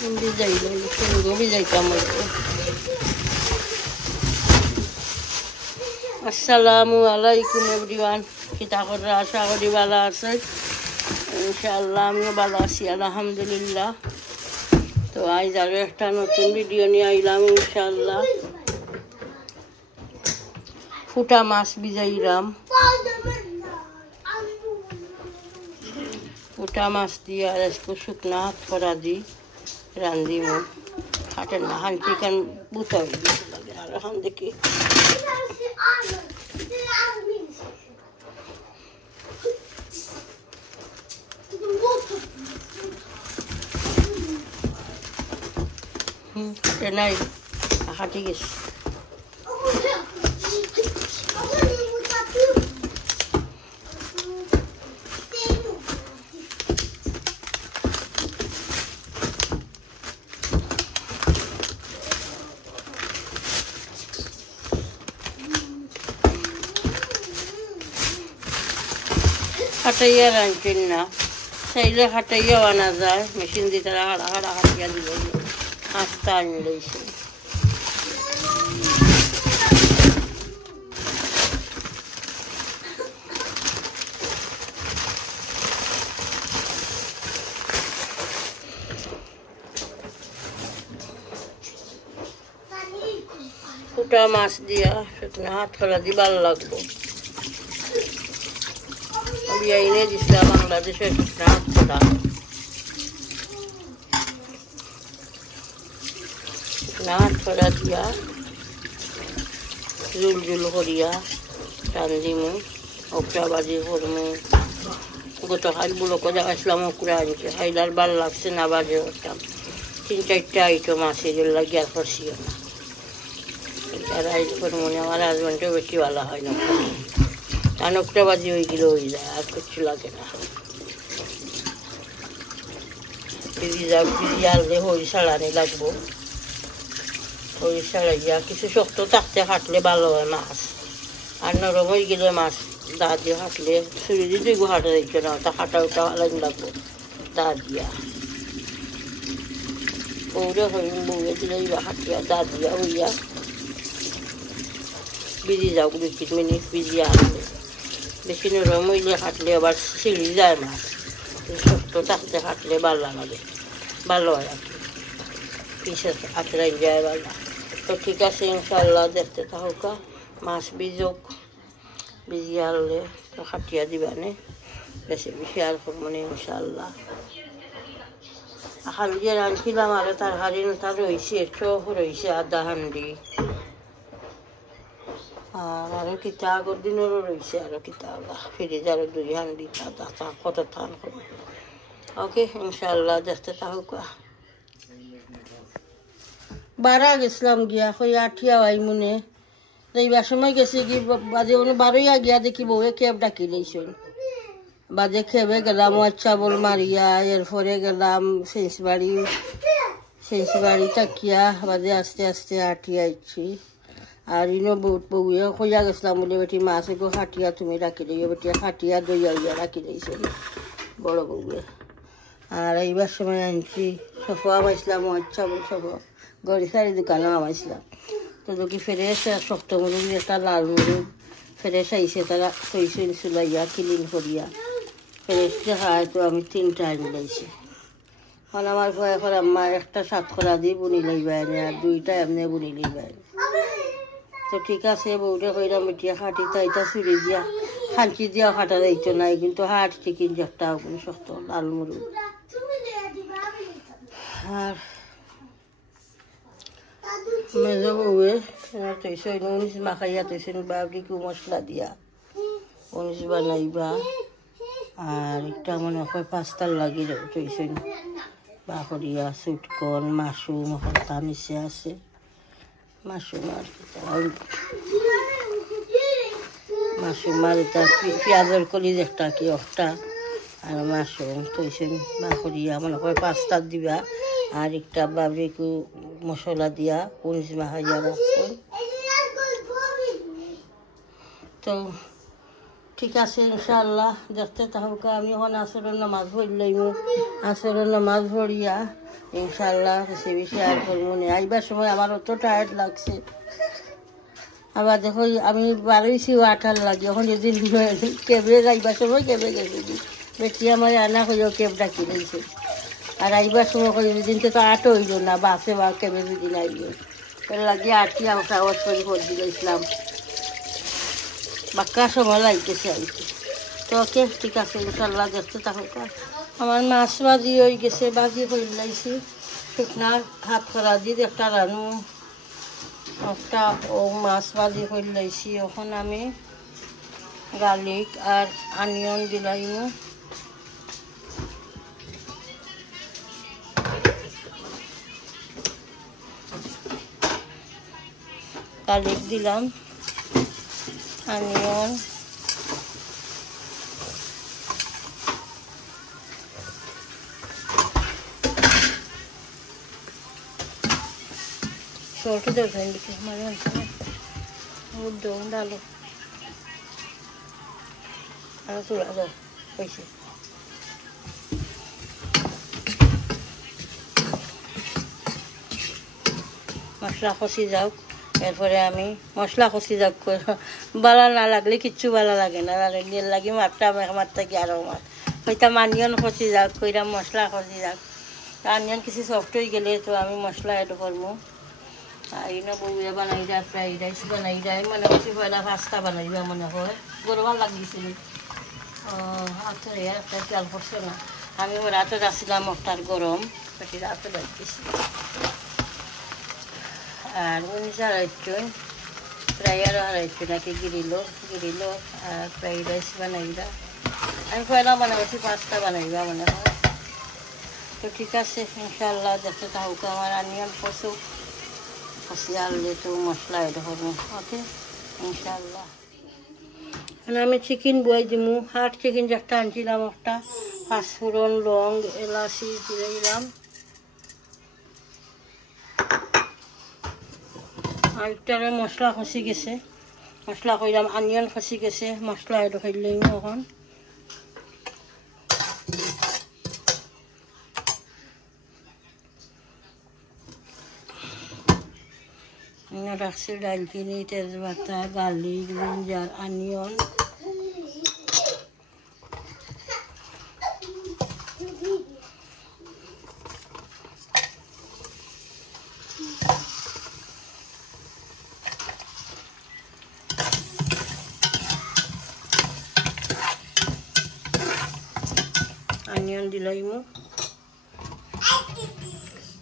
ভিজাইলে সঙ্গে ভিজাইতাম। আসসালামু আলাইকুম এভরিওয়ান। কিতা করে আশা করি ভালো আছে। ইনশাআল্লাহ আমিও ভালো আছি আলহামদুলিল্লাহ। তো আজ আরও একটা নতুন ভিডিও নিয়ে আইলাম ইনশাআল্লাহ। ফুটা মাছ ভিজাইলাম। ফুটা মাছ দিয়ে আর একটু শুকনা হাত করা দিই রান্ধিম। হাটের না হান চিকেন বুতা লাগে আর হান দেখি নাই হাঁটি গেছে। হাঁটাইয়া রাঁধছেন না, চাইলে হাঁটাইয়াও আনা যায়। মেশিন দিয়ে তারা হাড়া হাড়া হাঁটিয়া দিল আস্তা আনি লইছে। ফুটা মাছ দিয়া শুকনো হাত খোলা দিয়ে ভালো লাগবো। আমি এনে দিছিলাম বাংলাদেশের শুকনো হাত খোলা। শুকনো হাত খোলা দিয়া জুল জুল করিয়া রান্ধিমু। ওকরা বাজি করমু। গতকাল বুলোকে দেখাইছিলাম ওকরা আনছে, খাইলার ভাল লাগছে না। বাজে করতাম 3-4টা আইটেম আছে, যেগুলো লাগিয়ে আর করছিও না। রাইস করবো না, আমার হাজব্যান্ডও বেশি ভালো হয় না। অনেকটা বাজি হয়ে গেলে হয়ে যায়, আর কিছু লাগে না। ভিজিয়ালে হই ছাড়ানি লাগবো। হই ছাড়াইয়া কিছু শক্ত থাকতে কাটলে ভালো হয় মাছ। আর নরম হয়ে গেলে মাছ দা দিয়ে কাটলে ছুরি দিয়ে 2 হাঁটা দিচ্ছে না, তা হাঁটা উঠা ভালো লাগবো দা দিয়া। বউরে হইম বউরে দিলে হাঁটিয়া দা দিয়া হইয়া ভিজি যাও 2-3 মিনিট ভিজিয়া আনলে। বেশি নরম হইলে কাটলে আবার ছিঁড়ি যায় মাছ। শক্ত থাকতে কাটলে ভালো লাগে, ভালো হয় আর কি, পিসে আঁচড়াই যায় ভালো। তো ঠিক আছে ইনশাআল্লাহ দেখতে থাকুকা। মাছ ভিজুক, ভিজিয়ে আনলে তো কাটিয়া দিবানে, বেশি বেশি আর করবো না ইনশাআল্লাহ। আখাল দিয়ে রাঁধছিলাম আরও তার হারিনটা রয়েছে, চোখ রয়েছে আধা হান্ডি। আর আরও কিতা আগর দিনেরও রয়েছে, আরও কিতা ফ্রিজ আরও 2 হান্ডি কত থান করবে। ওকে ইনশাআল্লাহ দেখতে থাকুকা। বারা গেছিলাম গিয়া কই আঠিয়া ভাই মনে এইবার সময় গেছি কি বাজে 12 গিয়া দেখি বউয়ে ক্যাব ডাকি লইছেন। বাজে খেবে গেলাম চাবল মারিয়া, এরপরে গেলাম শেষবাড়ি তাকিয়া বাজে আস্তে আস্তে আঠিয়া আইছি। আর ইনো বউয়ে কইয়া গেছিলাম বলে বেটি মাছ একটু খাটিয়া তুমি রাখি দিও, বেটি খাটিয়া দইয়া ইয়া রাখি দিয়েছেন বড় বউয়ে। আর এইবার সময় আনছি সফা আমাইছিলাম, চাবল সফা গড়ি সারি দোকানেও আমাইছিলাম। তো দেখি ফ্রেশ শক্ত মুরুগ একটা লাল মুরুগ ফ্রেশ আইসে, তারা কইছে চুলাইয়া ক্লিন করিয়া ফ্রেশ দেখায়। তো আমি 3টা আনি লাইছি। এখন আমার ভয় এখন আম্মা একটা 7 করা দিয়ে বুনি লইবাই না, আর 2টা এমনি বুনি লইবাই। তো ঠিক আছে বউটা কইরাম মিটিয়া খাটি তাইটা চুরি দিয়া খাঞ্চি দিয়া খাটা যাইতো নাই, কিন্তু হাট চিকেন একটা শক্ত লাল মুরুগ। আর মেজ বউয়ে তৈছে 19 মাখাইয়া তৈছেন বাবরি কু মশলা দিয়া 19 বানাইবা। আর একটা মনে হয় 5টার লাগি তৈছেন বাকরিয়া সুটকন মাশরুম হতা মিশে আছে। মাশরুম আর মাশরুম আর এটা পেঁয়াজের কলি একটা কি একটা আর মাশরুম তৈছেন বাকরিয়া মনে হয় 5টার দিবা। আর একটা বাবরিকু মশলা দিয়া 19 মাখাইয়া রাখছেন। তো ঠিক আছে ইনশাআল্লাহ দেখতে থাকুক। আমি এখন আসরের নামাজ পড়লাম, আসরের নামাজ পড়িয়া ইনশাআল্লাহ রেসিপি শেয়ার করবো। আইবার সময় আমার অত টায়ার্ড লাগছে, আবার দেখো আমি বাড়াইছি ওয়াটার লাগে। এখন যেদিন কেবে আইবার সময় কেবে গেছি বেটি আমার আনা কইও কেব ডাকি দিয়েছে, আর আইবার সময় কই যেদিনকে তো আট হইল না বাসে বা কেবে যেদিন আইব এর লাগে আটটি আমরা ওয়াট করে করে দিয়েছিলাম। বাক্কা সময় লাগতেছে আইতে। তো ওকে ঠিক আছে ইনশাল্লাহ দেখতে থাকুক। আমার মাছ ভাজি হয়ে গেছে, ভাজি করে লাইছি শুকনার হাত করা দিয়ে একটা রানু একটা ও মাছ ভাজি করে লাইছি। এখন আমি গার্লিক আর অনিয়ন দিলাইম, গার্লিক দিলাম, অনিয়ন, छोटी दो भिंडी की हमारे वो दो डालो और थोड़ा दो पैसे মশলা কষি যাওক। এরপরে আমি মশলা কষি যাক বালা না লাগলে কিচ্ছু ভালো লাগে না, রেডিয়ার লাগে মারটা মারটা কি আরও মার হইতাম। আনিয়ন কষি যাক কইরাম, মশলা কষি যাক। আনিয়ন কিছু সফট হয়ে গেলে তো আমি মশলা এড করবো। আইনা বউয়া বানাই দেয়, ফ্রাইড রাইস বানাই দেয়, মনে হচ্ছে পয়লা পাস্তা বানাইবা মনে হয়। গরম লাগিয়েছিল আচ্ছা একটা তেল করছে না। আমি রাতে যাচ্ছিলাম একটার গরম সেটি রাতে লাগতেছি। আর 19 প্রায় আরও 250 নাকি গিরিলো আর ফ্রাইড রাইস বানাইবা। আমি পয়লা মনে করছি পাস্তা বানাইবা মনে হয়। তো ঠিক আছে ইনশাআল্লাহ দেখতে থাকুক। আমার অনিয়ন কষুক, কষি আনলে তো মশলা এটা করবো। ওকে ইনশাআল্লাহ। আমি চিকেন বই দিমু। হাট চিকেন যেটা আনছিলাম একটা পাঁচফোড়ন, লং, এলাচি দিয়ে দিলাম। আর একটারে মশলা খসি গেছে, মশলা কইলাম অনিয়ন খসি গেছে, মশলা এটা খাইলেই এখন রাখছি ডালচিনি, তেজপাতা, গার্লিক, জিঞ্জার, অনিয়ন, অনিয়ন দিলাইমু।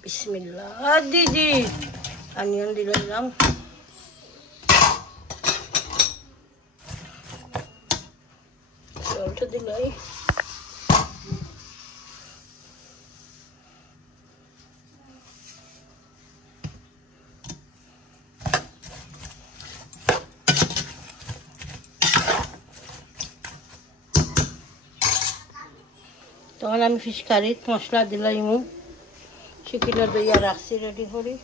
বিসমিল্লাহ দিদি অনিয়ন দিলাম। জলটা দিলাই। তখন আমি ফিশ কারিত মশলা দিলাইমু। চিকেনের দইয়া রাখছি রেডি করি।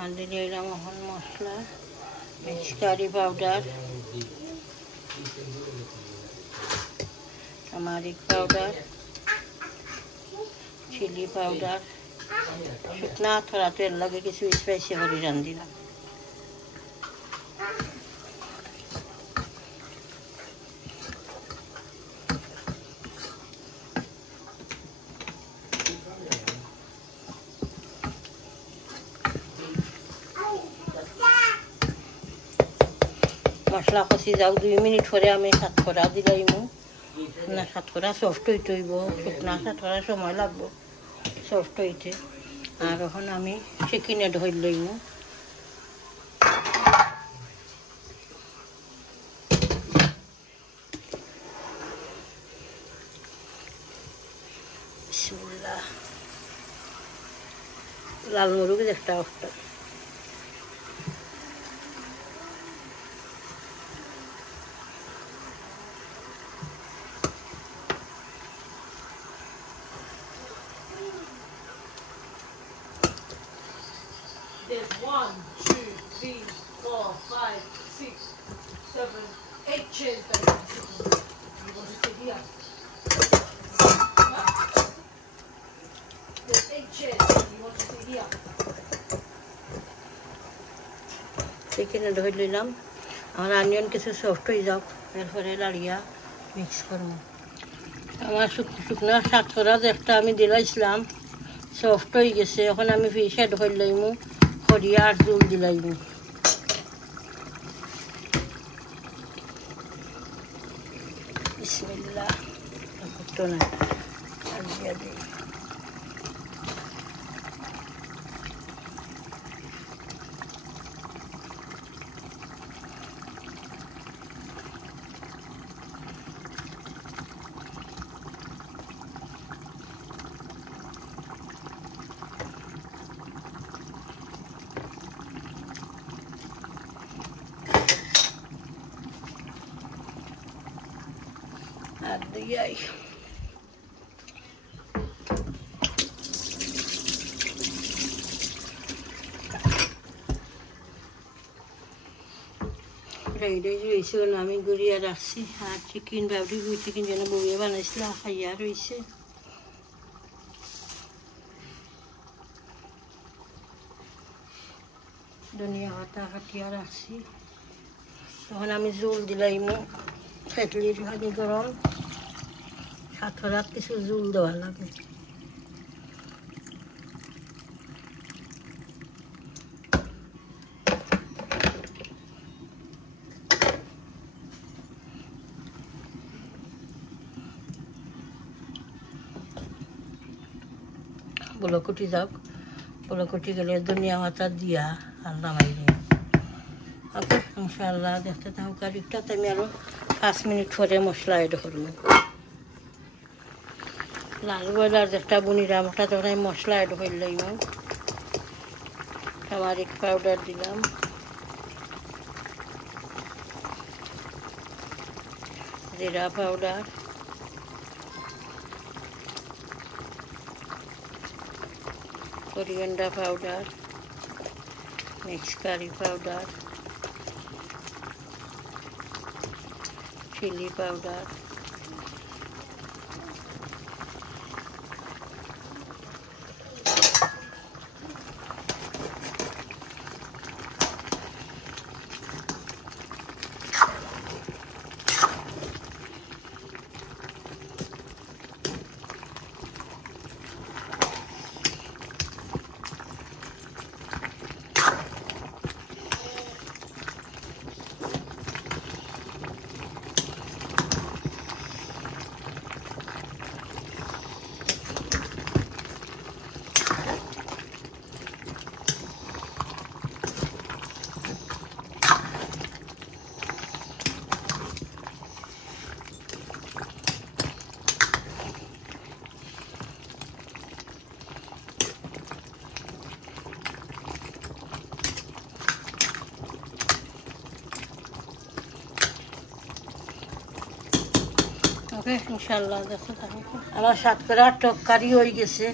আর দিয়ে দিলাম এখন মশলা, fish curry powder, turmeric powder, chilli powder, শুকনা থোড়া তেল লাগে কিছু স্পাইসি করে রান্ধিলাম। মশলা কষি যাও 2 মিনিট পরে আমি সাতকরা দিলাইমু। না সাতকরা সফট হইতে হইব, শুকনা সাতকরা সময় লাগবো সফট হইতে। আর এখন আমি চিকেনে ধরে লইমু। বিসমিল্লাহ। লাল মরিচ একটা একটা There's 1, 2, 3, 4, 5, 6, 7, 8 chairs there. চিকেনে ধরে নিলাম, আমার অনিয়ন কিছু সফট হয়ে যাও, এরপরে লাড়িয়া মিক্স করবো। আমার শুকনো সাতকরা একটা আমি দিলাইছিলাম, সফট হয়ে গেছে। এখন আমি ফিশ এড করে লাইমু, খড়িয়া আর জুল দিলাইমু। বিসমিল্লাহ, করতো না আর দিয়া দিই। আর দিয়াই রয়েছে, আমি গুড়িয়া রাখছি। আর চিকেন বাবরি চিকেন যেন বউয়ে বানাইছিল, খাইয়া রয়েছে। ধনিয়া পাতা কাটিয়া রাখছি। তখন আমি জোল দিলাইমু, ফেটলির পানি গরম, সাতরাত কিছু জোল দেওয়া লাগে। বলকুটি যাক, বলকুটি গেলে ধনিয়া পাতা দিয়া আর নামাই দিই। ওকে, ইনশাআল্লাহ দেখতে থাকুক। আর একটাতে আমি আরও 5 মিনিট পরে মশলা এড করবো। লাল ব্রয়লার যেটা বুনিরাম ওটা তখন আমি মশলা এড করলাম। টার্মারিক পাউডার দিলাম, জিরা powder, coriander powder, mixed curry powder, chili powder, ওকে ইনশাআল্লাহ দেখো। আমার সাতকরা তরকারি হয়ে গেছে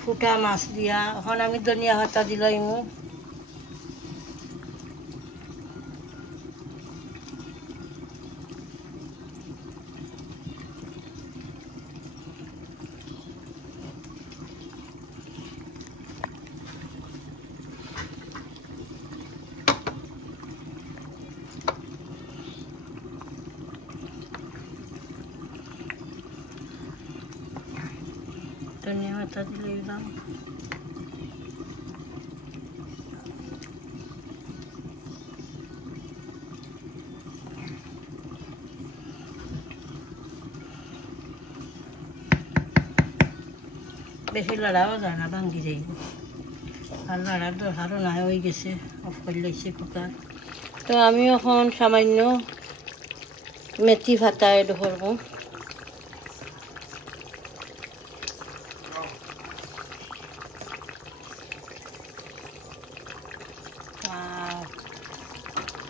ফুটা মাছ দিয়া। এখন আমি ধনিয়া পাতা দিলাইমু, ধনিয়া পাতা দিলাম, বেশি লড়াও যায় না, ভাঙ্গি যাইব। আর লড়ার দরকারও নাই, হয়ে গেছে, অফ করে লাইছে কুকার। তো আমি এখন সামান্য মেথি ভাতা এড করবো।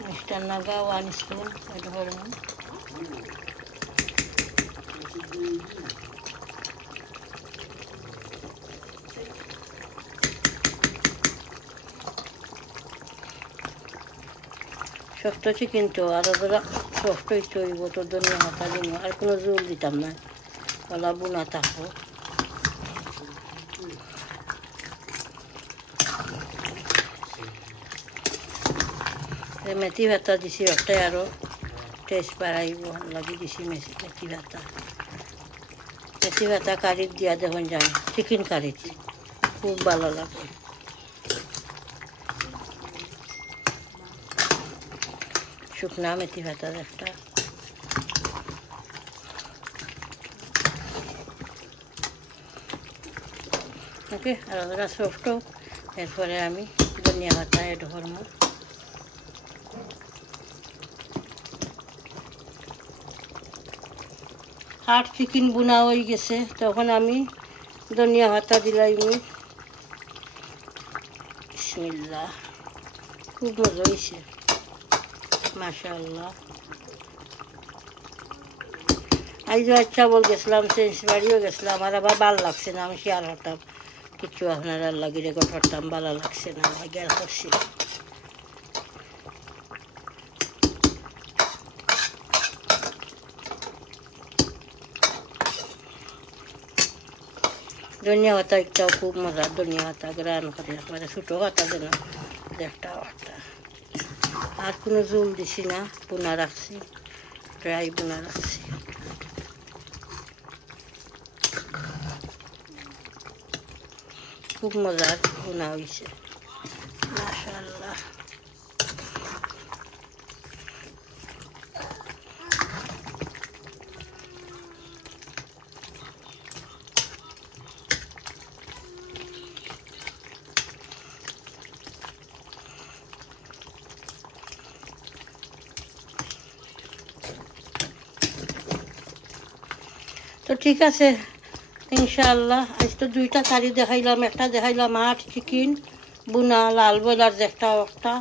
মিষ্টার নাগা 1 স্পুন এড করবো। শক্ত চিকেন তো আরো সফট হইতে হইব তো ধনিয়া পাতা দিব আর কোনো জোল দিতাম না ওলা বুনা থাকবো মেথি ভাতা দিছি ওটাই আরও টেস্ট বাড়াইব লাগি দিছি মেথি ভাতা কারিত দিয়া দেখুন জানি চিকেন কারিত খুব ভালো লাগে শুকনা মেথি ভাতার একটা ওকে আর ওরা সফট হোক এরপরে আমি ধনিয়া পাতা এড করবো হাট চিকেন বুনা হয়ে গেছে তখন আমি ধনিয়া পাতা দিলাইনি বিসমিল্লাহ খুব মজা হয়েছে মাশাআল্লাহ আইজও আচ্ছা বল গেছিলাম সেন্সবাড়িও গেছিলাম আর আবার ভালো লাগছে না আমি শেয়ার হতাম কিছু আপনারা লাগি রেকর্ড করতাম ভালো লাগছে না গেল করছি ধনিয়া পাতা একটাও খুব মজা ধনিয়া পাতা গ্রান করে একবারে ছোটো পাতা যেন একটা পাতা আর কোনো জোল দিছি না বোনা রাখছি ড্রাই বোনা রাখছি খুব মজার বোনা হয়েছে মাশাআল্লাহ তো ঠিক আছে ইনশাআল্লাহ আজ তো দুইটা কারি দেখাইলাম একটা দেখাইলাম হাট চিকেন বুনা লাল ব্রয়লার একটা একটা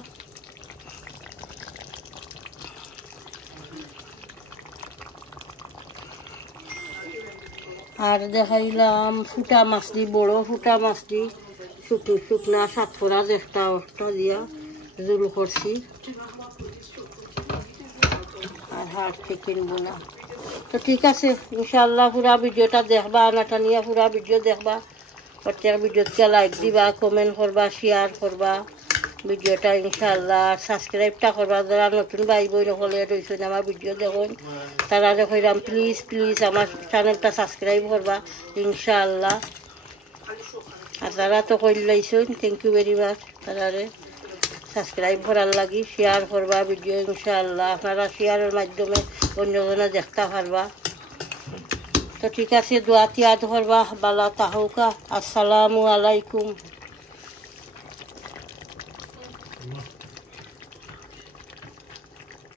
আর দেখাইলাম ফুটা মাছ দি বড় ফুটা মাছ দি শুকনা সাতফোড়া একটা একটা দিয়া জোল করছি আর হাট চিকেন বুনা তো ঠিক আছে ইনশাআল্লাহ পুরা ভিডিওটা দেখবা আনাটা নিয়ে পুরা ভিডিও দেখবা প্রত্যেক ভিডিওতে লাইক দিবা কমেন্ট করবা শেয়ার করবা ভিডিওটা ইনশাআল্লাহ সাবস্ক্রাইবটা করবা যারা নতুন ভাই বোন হলে রয়েছেন আমার ভিডিও দেখুন তারা কইরাম প্লিজ প্লিজ আমার চ্যানেলটা সাবস্ক্রাইব করবা ইনশাআল্লাহ আর তারা তো কই লাইছেন থ্যাংক ইউ ভেরি মাচ তারারে সাবস্ক্রাইব করার লাগি শেয়ার করবা ভিডিও ইনশাআল্লাহ আপনারা শেয়ারের মাধ্যমে অন্যজনে দেখতে পারবা তো ঠিক আছে দোয়া তিয়াদ করবা বালা তাহৌকা আসসালামু আলাইকুম